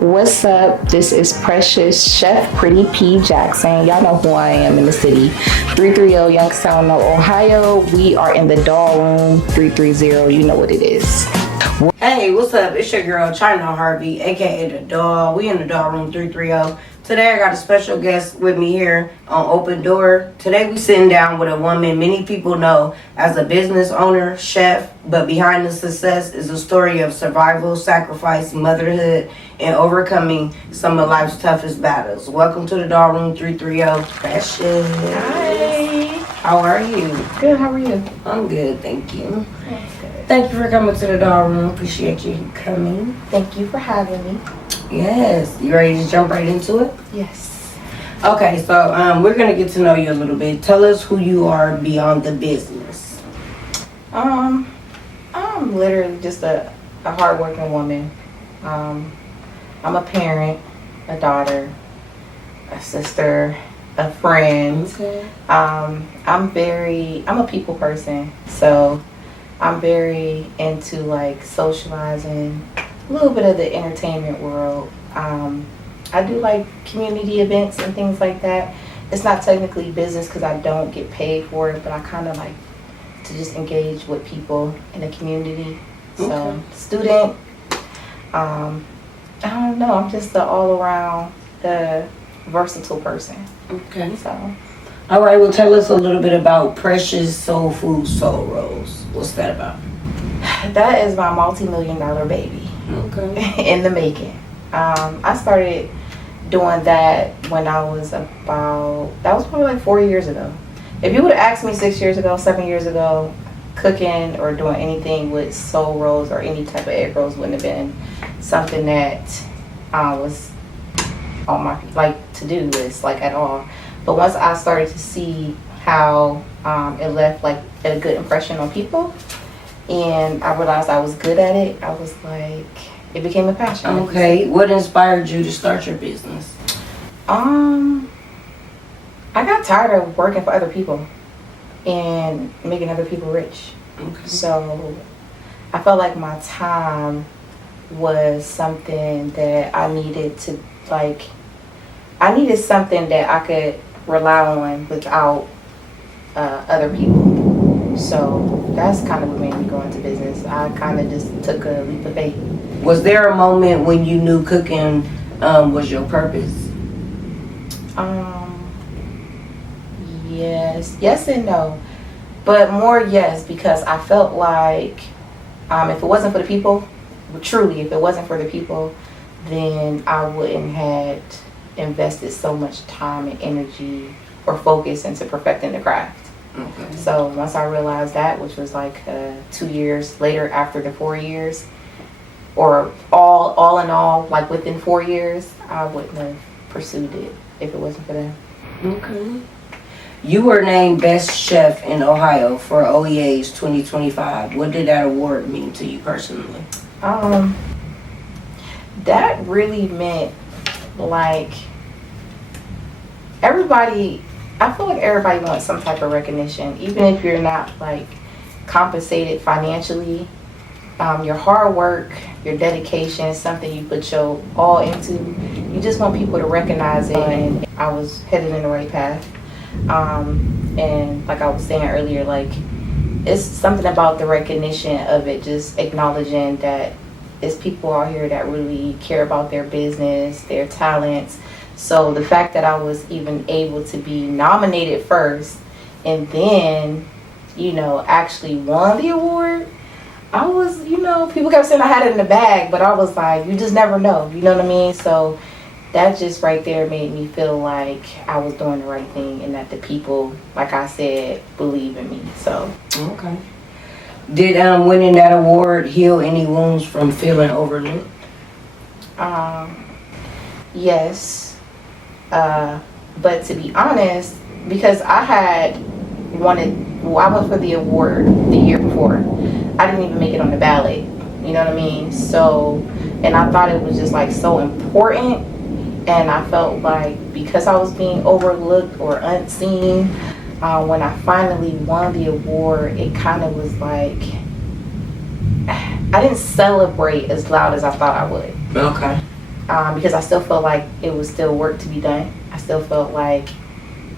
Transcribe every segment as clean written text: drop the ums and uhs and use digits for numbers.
What's up? This is Precious Chef Pretty P Jackson. Y'all know who I am in the city. 330 Youngstown, Ohio. We are in the doll room. 330. You know what it is. Hey, what's up? It's your girl China Harvey, aka the doll. We in the doll room 330. Today I got a special guest with me here on Open Door. Today we sitting down with a woman many people know as a business owner, chef, but behind the success is a story of survival, sacrifice, motherhood, and overcoming some of life's toughest battles. Welcome to the doll room 330, Precious. Hi. How are you? Good. How are you? I'm good, thank you. Thank you for coming to the doll room. Appreciate you coming. Thank you for having me. Yes. You ready to jump right into it? Yes. Okay, so we're gonna get to know you a little bit. Tell us who you are beyond the business. I'm literally just a hardworking woman. I'm a parent, a daughter, a sister, a friend. Okay. I'm a people person, so I'm very into like socializing, a little bit of the entertainment world. I do like community events and things like that. It's not technically business because I don't get paid for it, but I kind of like to just engage with people in the community. So, Okay. Student, I don't know, I'm just an all-around versatile person. Okay. So, All right. Well, tell us a little bit about Precious Soulfood Soulrolls. What's that about? that is my multi-million-dollar baby. Okay. In the making. I started doing that when I was that was probably like 4 years ago. If you would have asked me 6 years ago, 7 years ago, cooking or doing anything with Soulrolls or any type of egg rolls wouldn't have been something that was on my to-do list at all. But once I started to see how it left like a good impression on people, and I realized I was good at it, I was like, it became a passion. Okay. What inspired you to start your business? I got tired of working for other people and making other people rich. Okay. So I felt like my time was something that I needed to I needed something that I could rely on without other people. So that's kind of what made me go into business. I kind of just took a leap of faith. Was there a moment when you knew cooking was your purpose? Yes and no, but more yes, because I felt like if it wasn't for the people, truly, if it wasn't for the people, then I wouldn't have invested so much time and energy or focus into perfecting the craft. Okay. So once I realized that, which was like 2 years later after the 4 years, or all in all, like within 4 years, I wouldn't have pursued it if it wasn't for them. Okay. You were named Best Chef in Ohio for OEAS 2025. What did that award mean to you personally? That really meant everybody, I feel like everybody wants some type of recognition, even if you're not compensated financially. Your hard work, your dedication is something you put your all into. You just want people to recognize it, and I was headed in the right path. And like I was saying earlier, it's something about the recognition of it, just acknowledging that there's people out here that really care about their business, their talents. So the fact that I was even able to be nominated first and then, actually won the award, I was, people kept saying I had it in the bag, but I was like, you just never know, you know what I mean? So that just right there made me feel like I was doing the right thing and that the people, like I said, believe in me. So Okay. Did winning that award heal any wounds from feeling overlooked? yes. But to be honest, because I went for the award the year before. I didn't even make it on the ballot. You know what I mean? So, and I thought it was just so important. And I felt like because I was being overlooked or unseen, when I finally won the award, it kind of was I didn't celebrate as loud as I thought I would. Okay. because I still felt like it was still work to be done. I still felt like,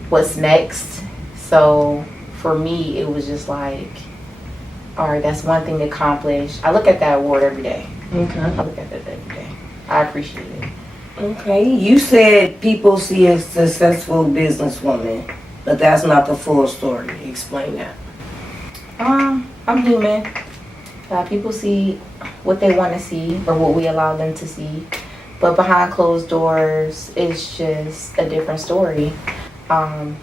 what's next? So for me, it was just like, all right, that's one thing to accomplish. I look at that award every day. Okay. I look at that every day. I appreciate it. Okay. You said people see a successful businesswoman, but that's not the full story. Explain that. I'm human. People see what they want to see or what we allow them to see. But behind closed doors, it's just a different story.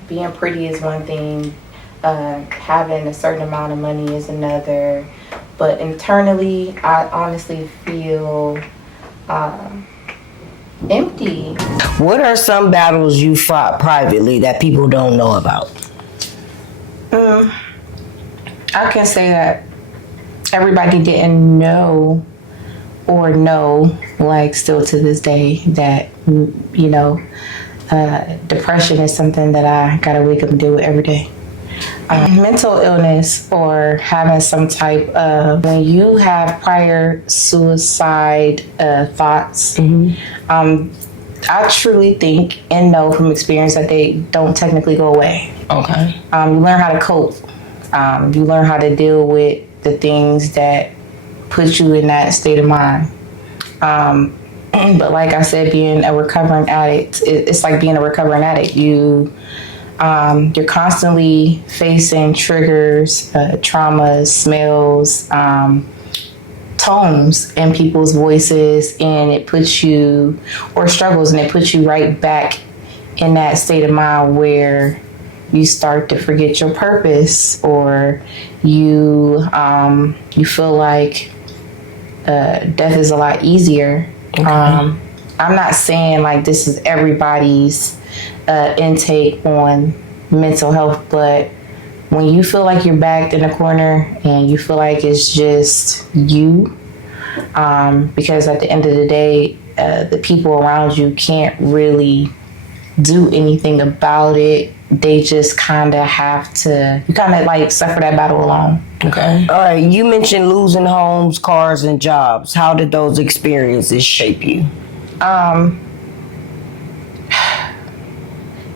Being pretty is one thing. Having a certain amount of money is another. But internally, I honestly feel empty. What are some battles you fought privately that people don't know about? I can say that everybody didn't know or know, like still to this day, that, depression is something that I gotta wake up and deal with every day. Mental illness or having some type of, when you have prior suicide thoughts, I truly think and know from experience that they don't technically go away. Okay. You learn how to cope. You learn how to deal with the things that put you in that state of mind. But like I said, being a recovering addict, it's like being a recovering addict. You're constantly facing triggers, traumas, smells, tones in people's voices, and it puts you, or struggles, and it puts you right back in that state of mind where you start to forget your purpose, or you feel like death is a lot easier. Okay. I'm not saying like this is everybody's intake on mental health, but when you feel like you're backed in a corner and you feel like it's just you, because at the end of the day, the people around you can't really do anything about it. They just kind of have to, you kind of like suffer that battle alone. Okay. All right. You mentioned losing homes, cars, and jobs. How did those experiences shape you?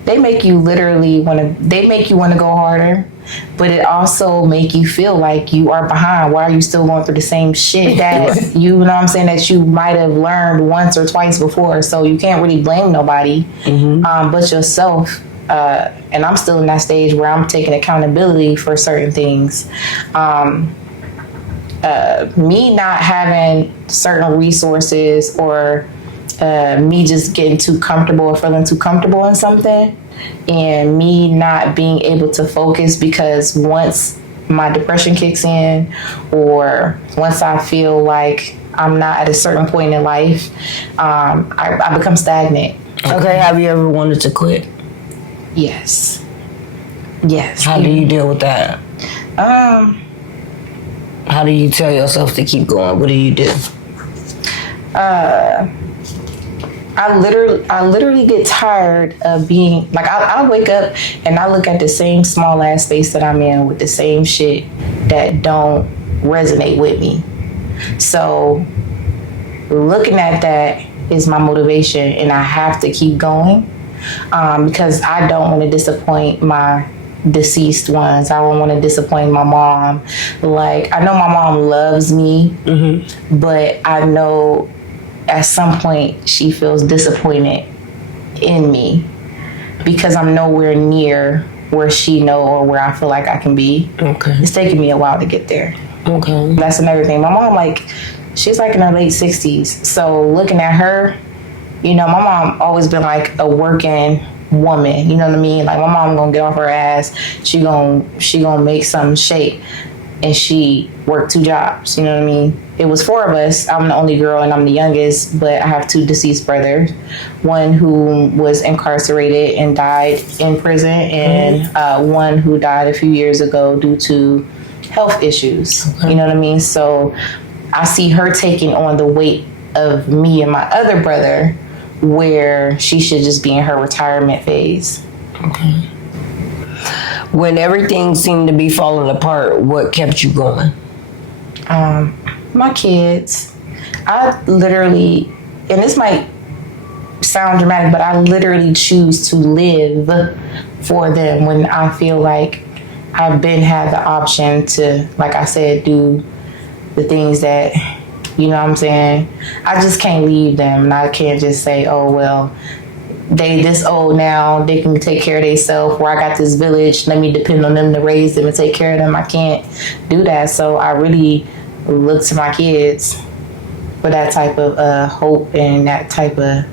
They make you literally want to go harder, but it also make you feel like you are behind. Why are you still going through the same shit that you know what I'm saying, that you might have learned once or twice before? So you can't really blame nobody but yourself. And I'm still in that stage where I'm taking accountability for certain things. Me not having certain resources, or me just getting too comfortable or feeling too comfortable in something, and me not being able to focus, because once my depression kicks in, or once I feel like I'm not at a certain point in life, I become stagnant. Okay, have you ever wanted to quit? Yes. How do you deal with that? How do you tell yourself to keep going? What do you do? I literally get tired of being like, I wake up and I look at the same small ass space that I'm in with the same shit that don't resonate with me. So looking at that is my motivation, and I have to keep going, because I don't want to disappoint my deceased ones. I don't want to disappoint my mom. Like, I know my mom loves me, but I know at some point she feels disappointed in me because I'm nowhere near where she know or where I feel like I can be. Okay. It's taken me a while to get there. Okay. That's another thing. My mom, like, she's like in her late 60s. So looking at her, my mom always been like a working woman. You know what I mean? Like, my mom gonna get off her ass. She gonna make something shake. And she worked 2 jobs. You know what I mean? It was 4 of us. I'm the only girl and I'm the youngest, but I have 2 deceased brothers. One who was incarcerated and died in prison, and one who died a few years ago due to health issues. Okay. You know what I mean? So I see her taking on the weight of me and my other brother, where she should just be in her retirement phase. Okay. When everything seemed to be falling apart, what kept you going? My kids. I literally, and this might sound dramatic, but I literally choose to live for them when I feel like I've been had the option to, like I said, do the things that, you know what I'm saying? I just can't leave them, and I can't just say, oh, well, they this old now, they can take care of themselves, where I got this village, let me depend on them to raise them and take care of them. I can't do that. So I really look to my kids for that type of hope and that type of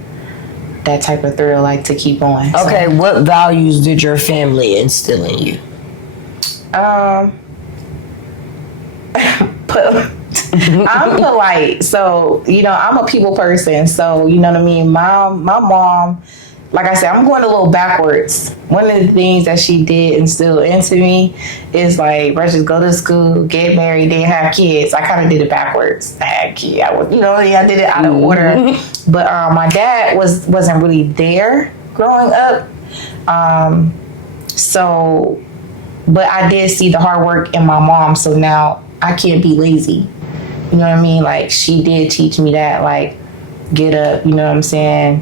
thrill, like, to keep going. Okay, so, what values did your family instill in you? I'm polite, so, you know, I'm a people person, so, you know what I mean? My mom, like I said, I'm going a little backwards. One of the things that she did instill into me is like, let's just go to school, get married, then have kids. I kind of did it backwards. I had kids. I did it out of order. But my dad wasn't really there growing up. But I did see the hard work in my mom, so now I can't be lazy. You know what I mean? Like, she did teach me that, like, get up, you know what I'm saying?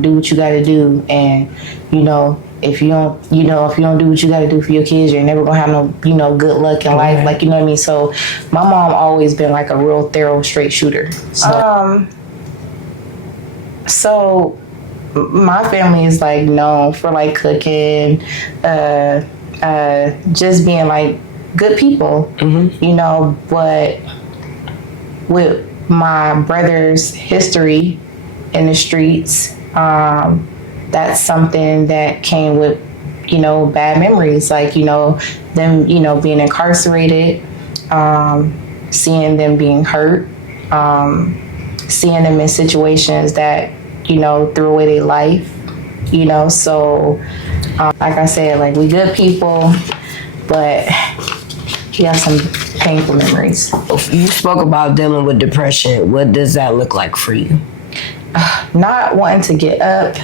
Do what you got to do. And, you know, if you don't do what you got to do for your kids, you're never going to have no, you know, good luck in life. Like, you know what I mean? So my mom always been like a real thorough straight shooter. So my family is like known for like cooking, just being like good people, you know, but with my brother's history in the streets, that's something that came with, you know, bad memories, like, you know, them, you know, being incarcerated, seeing them being hurt, seeing them in situations that, you know, threw away their life, you know. So like I said, like, we good people, but we have some painful memories. You spoke about dealing with depression. What does that look like for you? Not wanting to get up,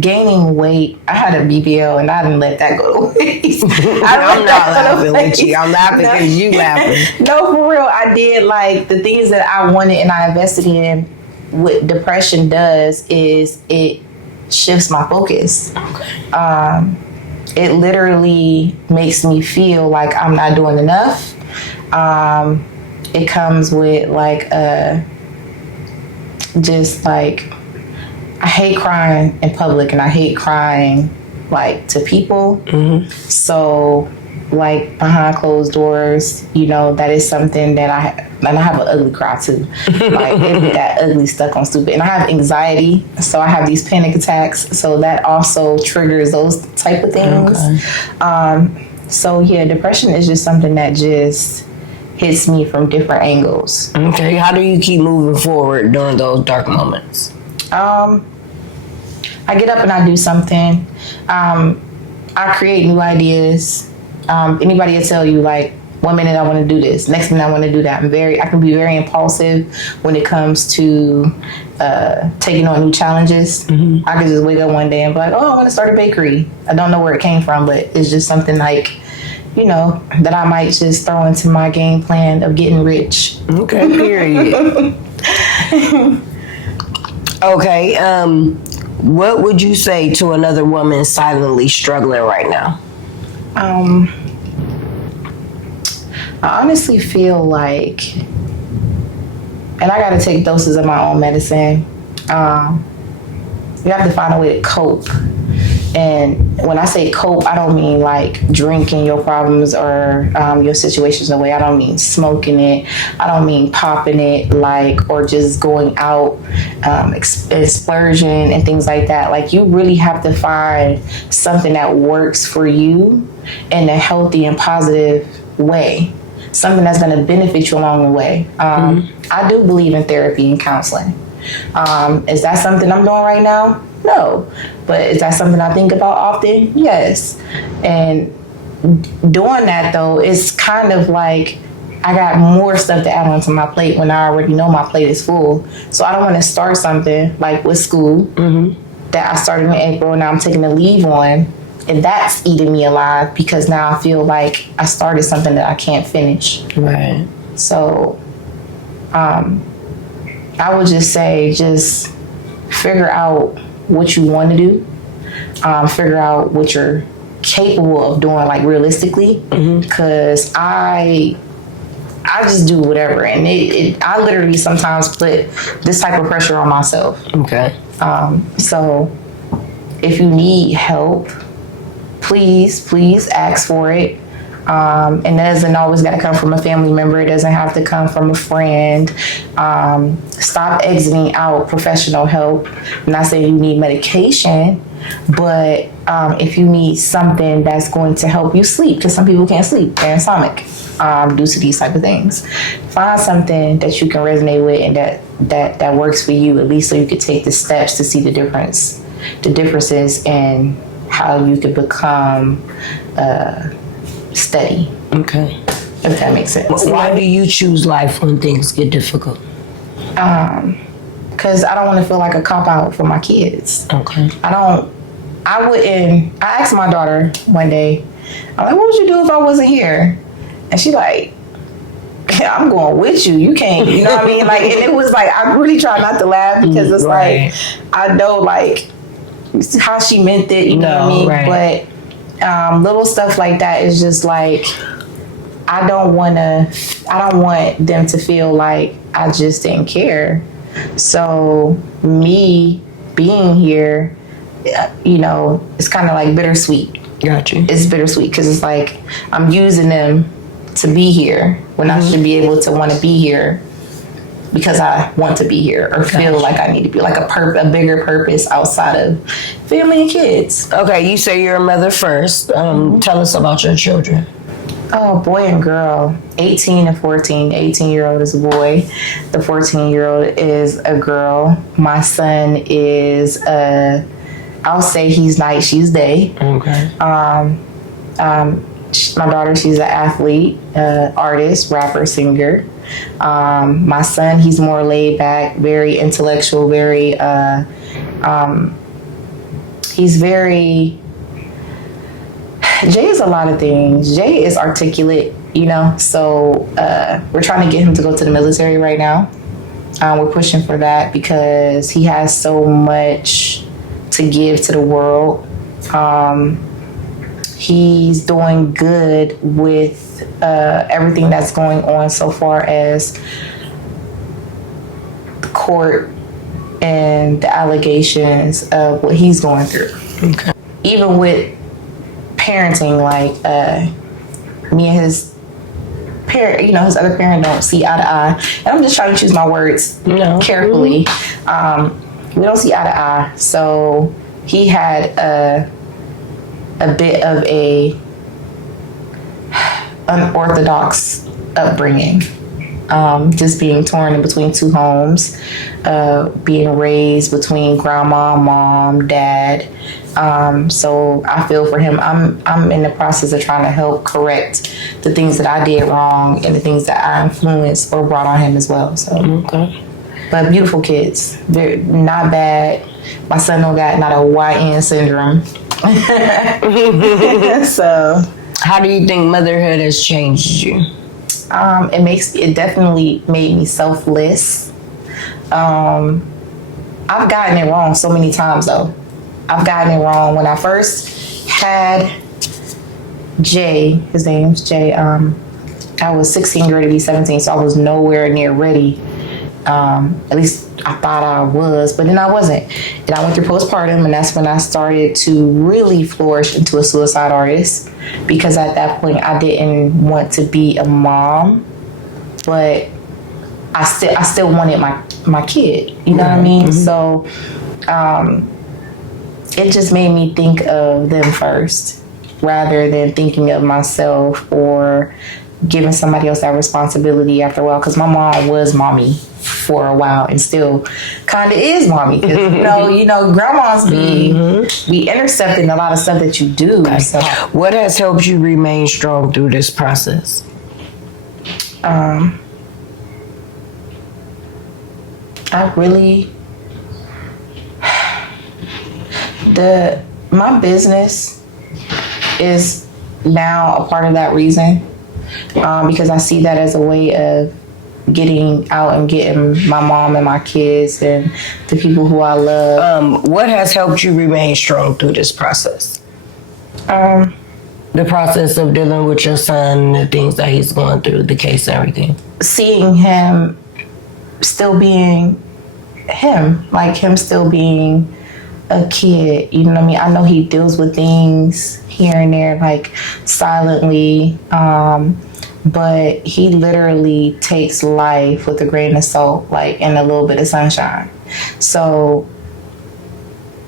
gaining weight. I had a BBL and I didn't let that go to waste. I'm not laughing with you. I'm laughing because you laughing. No, for real. I did, like, the things that I wanted and I invested in. What depression does is it shifts my focus. Okay. It literally makes me feel like I'm not doing enough. It comes with like just like, I hate crying in public and I hate crying like to people. So like behind closed doors, you know, that is something that I have an ugly cry too. Like, it, that ugly stuck on stupid. And I have anxiety, so I have these panic attacks. So that also triggers those type of things. Okay. So yeah, depression is just something that just hits me from different angles. Okay, how do you keep moving forward during those dark moments? I get up and I do something. I create new ideas. Anybody will tell you, like, 1 minute I want to do this, next minute I want to do that. I can be very impulsive when it comes to taking on new challenges. I can just wake up one day and be like, oh, I want to start a bakery. I don't know where it came from, but it's just something, like, you know, that I might just throw into my game plan of getting rich. Okay, period. Okay, what would you say to another woman silently struggling right now? I honestly feel like, and I got to take doses of my own medicine, you have to find a way to cope. And when I say cope, I don't mean like drinking your problems or your situations away. I don't mean smoking it. I don't mean popping it, like, or just going out, splurging and things like that. Like, you really have to find something that works for you in a healthy and positive way. Something that's going to benefit you along the way. I do believe in therapy and counseling. Is that something I'm doing right now? No. But is that something I think about often? Yes. And doing that, though, it's kind of like I got more stuff to add onto my plate when I already know my plate is full. So I don't want to start something like with school that I started in April and now I'm taking a leave on. And that's eating me alive because now I feel like I started something that I can't finish. Right. So I would just say, just figure out what you want to do, figure out what you're capable of doing, like realistically, because I just do whatever, and I literally sometimes put this type of pressure on myself. Okay. So if you need help, please ask for it. And it doesn't always got to come from a family member. It doesn't have to come from a friend. Stop exiting out professional help. I'm not saying you need medication, but if you need something that's going to help you sleep, because some people can't sleep, they're insomniac due to these type of things. Find something that you can resonate with and that works for you, at least so you could take the steps to see the differences in how you could become steady. Okay. If that makes sense. Why do you choose life when things get difficult? Because I don't want to feel like a cop-out for my kids. Okay. I asked my daughter one day, I'm like, what would you do if I wasn't here? And she like, I'm going with you. You can't, you know what I mean? Like, and it was like, I really try not to laugh because it's like, I know like how she meant it, you know what I mean? Right. But little stuff like that is just like, I don't want them to feel like I just didn't care. So me being here, you know, it's kind of like bittersweet. Got you. It's bittersweet because it's like I'm using them to be here when I should be able to want to be here because I want to be here or feel like I need to be, like a bigger purpose outside of family and kids. Okay, you say you're a mother first. Tell us about your children. Oh, boy and girl. 18 and 14. The 18-year-old is a boy. The 14-year-old is a girl. My son is I'll say he's night, she's day. Okay. My daughter, she's an athlete, artist, rapper, singer. My son, he's more laid back, very intellectual, very, he's very, Jay is a lot of things. Jay is articulate, you know, so we're trying to get him to go to the military right now. We're pushing for that because he has so much to give to the world. He's doing good with everything that's going on so far as the court and the allegations of what he's going through. Okay. Even with parenting, like me and his parent, you know, his other parent don't see eye to eye. And I'm just trying to choose my words carefully. We don't see eye to eye. So he had a bit of a unorthodox upbringing, just being torn in between two homes, being raised between grandma, mom, dad. So I feel for him. I'm in the process of trying to help correct the things that I did wrong and the things that I influenced or brought on him as well. So, but beautiful kids. They're not bad. My son don't got not a YN syndrome. So, how do you think motherhood has changed you? It definitely made me selfless. I've gotten it wrong so many times though. I've gotten it wrong. When I first had Jay, his name's Jay, I was 16, ready to be 17, so I was nowhere near ready. At least I thought I was, but then I wasn't. And I went through postpartum, and that's when I started to really flourish into a suicide artist, because at that point I didn't want to be a mom, but I still wanted my kid. You know what I mean? So it just made me think of them first, rather than thinking of myself or giving somebody else that responsibility after a while. Because my mom was mommy for a while and still kind of is mommy. Because you know, grandmas be intercepting a lot of stuff that you do. Okay. So, what has helped you remain strong through this process? I really, my business is now a part of that reason, because I see that as a way of getting out and getting my mom and my kids and the people who I love. What has helped you remain strong through this process? The process of dealing with your son, the things that he's going through, the case and everything. Seeing him still being him, like him still being a kid, you know what I mean? I know he deals with things here and there, like silently, but he literally takes life with a grain of salt, like, and a little bit of sunshine. So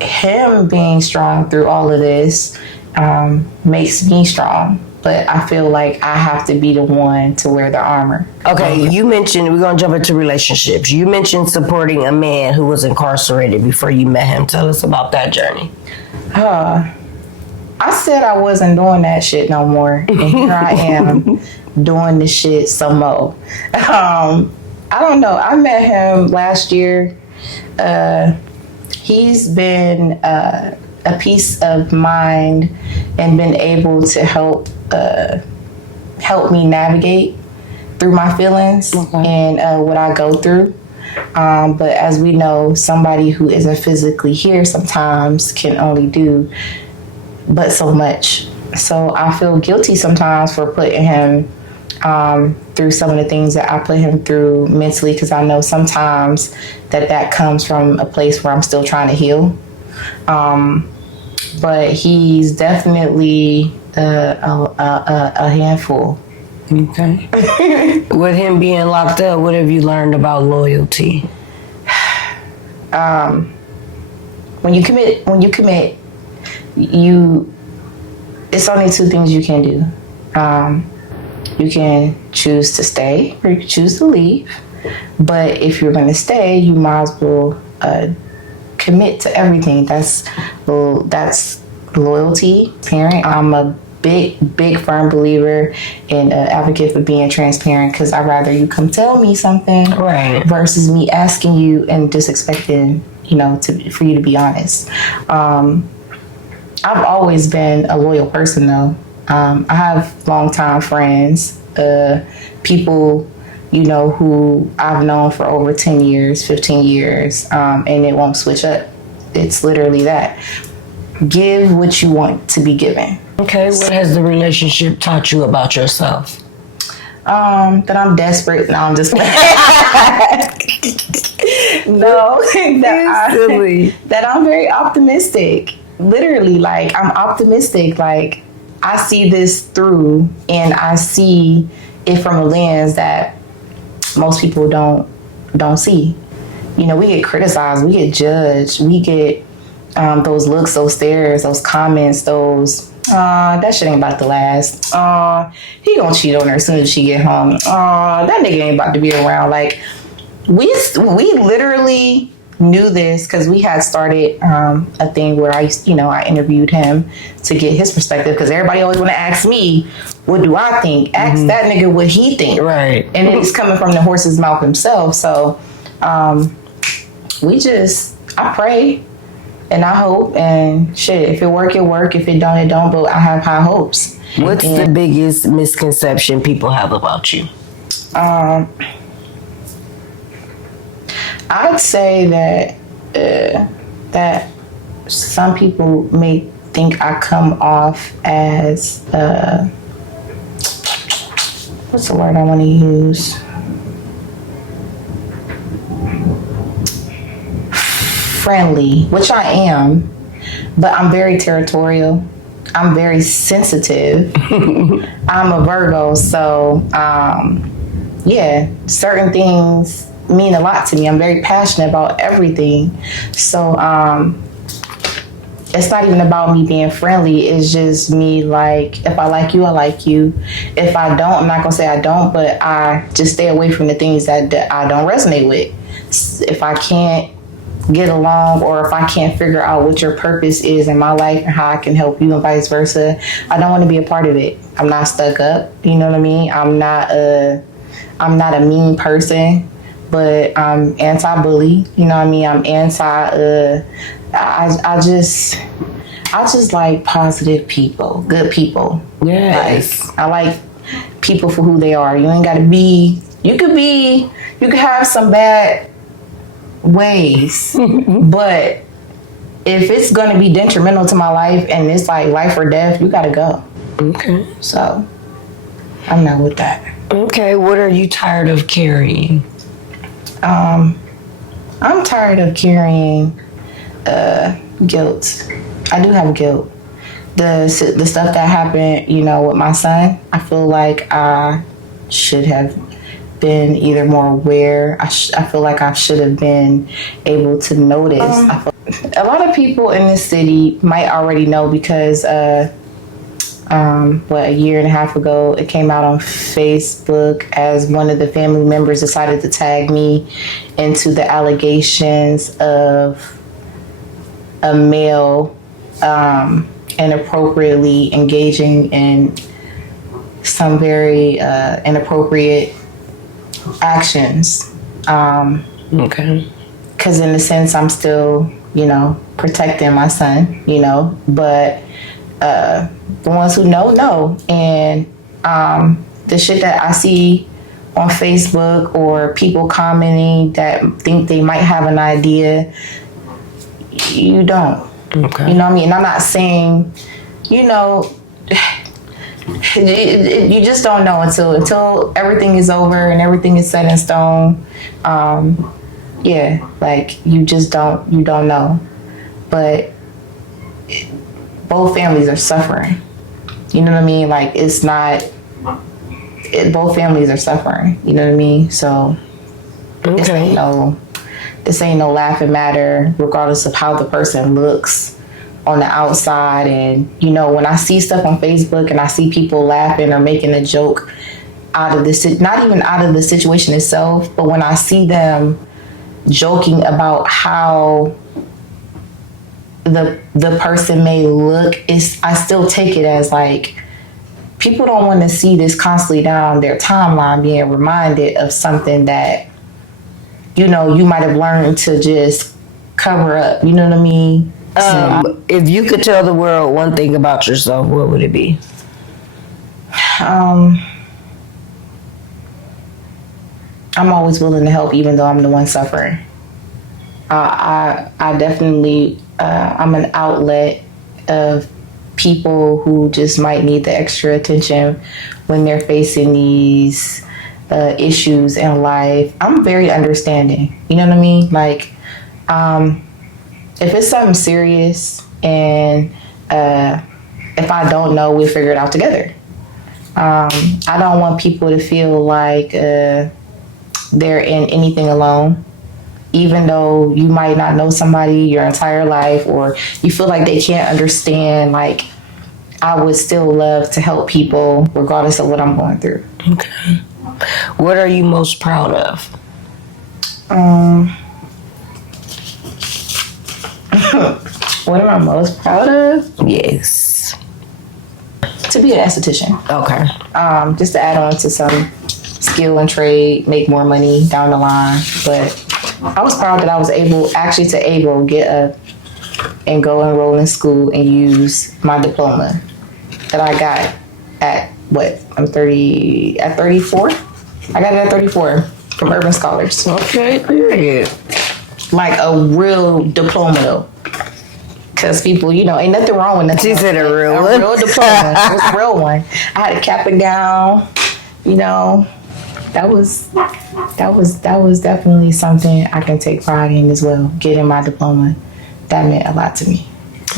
him being strong through all of this makes me strong, but I feel like I have to be the one to wear the armor. Okay, you mentioned, we're going to jump into relationships. You mentioned supporting a man who was incarcerated before you met him. Tell us about that journey. I said I wasn't doing that shit no more, and here I am doing this shit some more. I don't know. I met him last year. He's been a peace of mind and been able to help me navigate through my feelings and what I go through. But as we know, somebody who isn't physically here sometimes can only do but so much. So I feel guilty sometimes for putting him through some of the things that I put him through mentally, because I know sometimes that comes from a place where I'm still trying to heal. But he's definitely a handful. Okay. With him being locked up, what have you learned about loyalty? When you commit, it's only two things you can do. You can choose to stay or you can choose to leave. But if you're going to stay, you might as well commit to everything. That's loyalty, parent. I'm a big firm believer and advocate for being transparent, because I'd rather you come tell me something versus me asking you and just expecting, for you to be honest. I've always been a loyal person though. I have longtime friends, people, who I've known for over 10 years, 15 years, and it won't switch up. It's literally that. Give what you want to be given. Okay, what has the relationship taught you about yourself? That I'm desperate. No, I'm just no, that I'm very optimistic. Literally, like, I'm optimistic. Like, I see this through, and I see it from a lens that most people don't see. We get criticized, we get judged, we get those looks, those stares, those comments, those that shit ain't about to last. He gonna cheat on her as soon as she get home. That nigga ain't about to be around. Like, we literally knew this because we had started a thing where I interviewed him to get his perspective, because everybody always want to ask me, what do I think? Ask that nigga what he think. Right. And then he's coming from the horse's mouth himself. So I pray and I hope, and shit, if it work, it work. If it don't, it don't. But I have high hopes. What's the biggest misconception people have about you? I'd say that some people may think I come off as what's the word I want to use? Friendly, which I am, but I'm very territorial. I'm very sensitive. I'm a Virgo, so certain things mean a lot to me. I'm very passionate about everything. So it's not even about me being friendly. It's just me, like, if I like you, I like you. If I don't, I'm not gonna say I don't, but I just stay away from the things that I don't resonate with. If I can't get along, or if I can't figure out what your purpose is in my life and how I can help you and vice versa, I don't want to be a part of it. I'm not stuck up, you know what I mean? I'm not a mean person, but I'm anti-bully, you know what I mean? I'm I just like positive people, good people. Yes. Like, I like people for who they are. You ain't got to be You could have some bad ways, but if it's gonna be detrimental to my life and it's like life or death, you gotta go. Okay. So I'm not with that. Okay, what are you tired of carrying? I'm tired of carrying guilt. I do have guilt. The stuff that happened, with my son, I feel like I should have been either more aware. I feel like I should have been able to notice. A lot of people in this city might already know because a year and a half ago, it came out on Facebook as one of the family members decided to tag me into the allegations of a male inappropriately engaging in some very inappropriate actions. Okay. Because in a sense, I'm still, protecting my son, but the ones who know. And the shit that I see on Facebook or people commenting that think they might have an idea, you don't. Okay. You know what I mean? And I'm not saying, you just don't know until everything is over and everything is set in stone. You don't know. But both families are suffering. You know what I mean? Like, both families are suffering. You know what I mean? So this ain't no laughing matter, regardless of how the person looks on the outside. And, when I see stuff on Facebook and I see people laughing or making a joke out of this, not even out of the situation itself, but when I see them joking about how the person may look, I still take it as like, people don't want to see this constantly down their timeline, being reminded of something that, you might have learned to just cover up. You know what I mean? If you could tell the world one thing about yourself, what would it be? I'm always willing to help, even though I'm the one suffering. I definitely, I'm an outlet of people who just might need the extra attention when they're facing these issues in life. I'm very understanding. You know what I mean? Like, if it's something serious and if I don't know, we'll figure it out together. I don't want people to feel like they're in anything alone, even though you might not know somebody your entire life or you feel like they can't understand. Like, I would still love to help people regardless of what I'm going through. Okay. What are you most proud of? What am I most proud of? Yes. To be an esthetician. Okay. Just to add on to some skill and trade, make more money down the line. But I was proud that I was able to get up and go enroll in school and use my diploma that I got at at 34? I got it at 34 from Urban Scholars. Okay, period. Like a real diploma though. Because people, ain't nothing wrong with nothing. She said a real one. A real diploma. It was a real one. I had a cap and gown, That was definitely something I can take pride in as well. Getting my diploma, that meant a lot to me.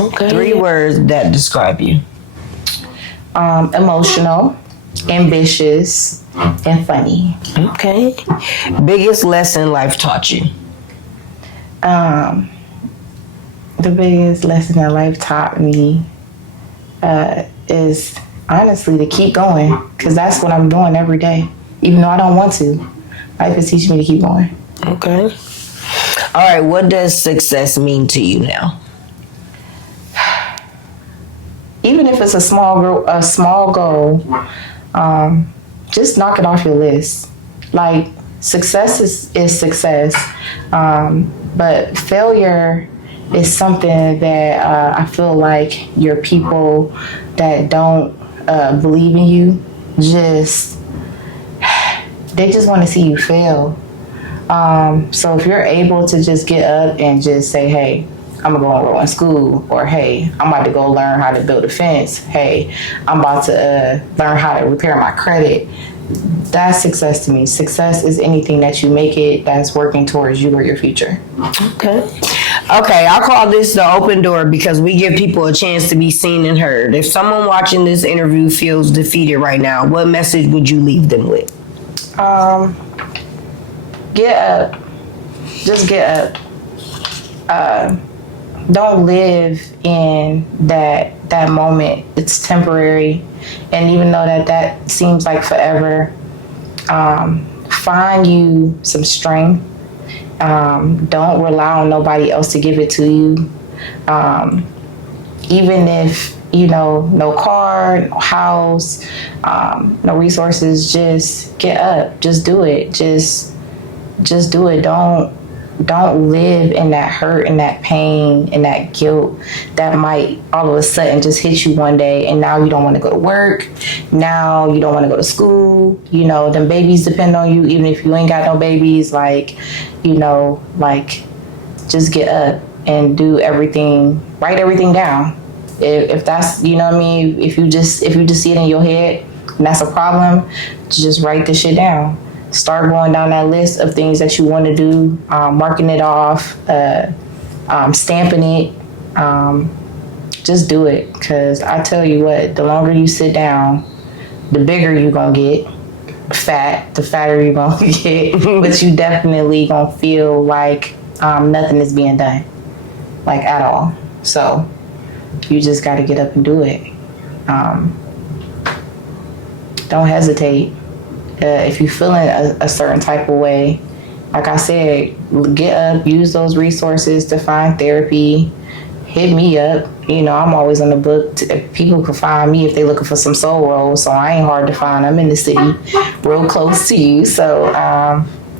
Okay. 3 words that describe you. Emotional, ambitious, and funny. Okay. Biggest lesson life taught you. The biggest lesson that life taught me is honestly to keep going, because that's what I'm doing every day. Even though I don't want to, life is teaching me to keep going. Okay. All right. What does success mean to you now? Even if it's a small goal, just knock it off your list. Like, success is success, but failure is something that I feel like your people that don't believe in you just they just want to see you fail. So if you're able to just get up and just say, hey, I'm gonna go enroll in school, or hey, I'm about to go learn how to build a fence. Hey, I'm about to learn how to repair my credit. That's success to me. Success is anything that you make it that's working towards you or your future. Okay. Okay, I call this the open door because we give people a chance to be seen and heard. If someone watching this interview feels defeated right now, what message would you leave them with? Get up. Just get up. Don't live in that moment. It's temporary, and even though that seems like forever, find you some strength. Don't rely on nobody else to give it to you. Even if no car, no house, no resources, just get up. Just do it. Just do it. Don't live in that hurt and that pain and that guilt that might all of a sudden just hit you one day, and now you don't want to go to work. Now you don't want to go to school. Them babies depend on you, even if you ain't got no babies. Just get up and do everything. Write everything down. If that's, what I mean, if you just see it in your head and that's a problem, just write the shit down. Start going down that list of things that you want to do, marking it off, stamping it. Just do it, because I tell you what, the longer you sit down, the bigger you're going to get. The fatter you're going to get, but you definitely going to feel like nothing is being done, at all. So you just got to get up and do it. Don't hesitate. If you're feeling a certain type of way, like I said, get up, use those resources to find therapy. Hit me up. I'm always on the book. People can find me if they're looking for some Soulrolls, so I ain't hard to find. I'm in the city, real close to you. So,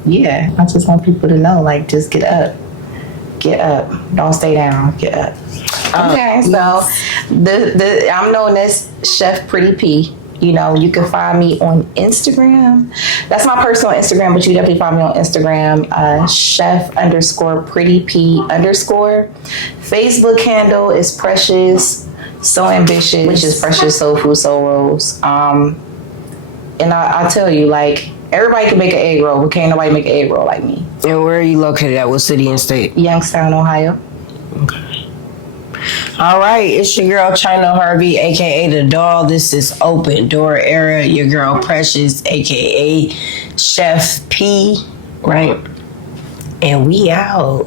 yeah, I just want people to know, just get up. Get up. Don't stay down. Get up. Okay, so I'm known as Chef Pretty P. You can find me on Instagram. That's my personal Instagram, but you definitely find me on Instagram, chef_pretty P_. Facebook handle is Precious So Ambitious, which is Precious Soulfood Soulrolls. And I tell you, everybody can make an egg roll, but can't nobody make an egg roll like me. And where are you located at? What city and state? Youngstown, Ohio. Okay. All right, it's your girl China Harvey, aka the doll. This is Open Door Era. Your girl Precious, aka Chef P, right? And we out.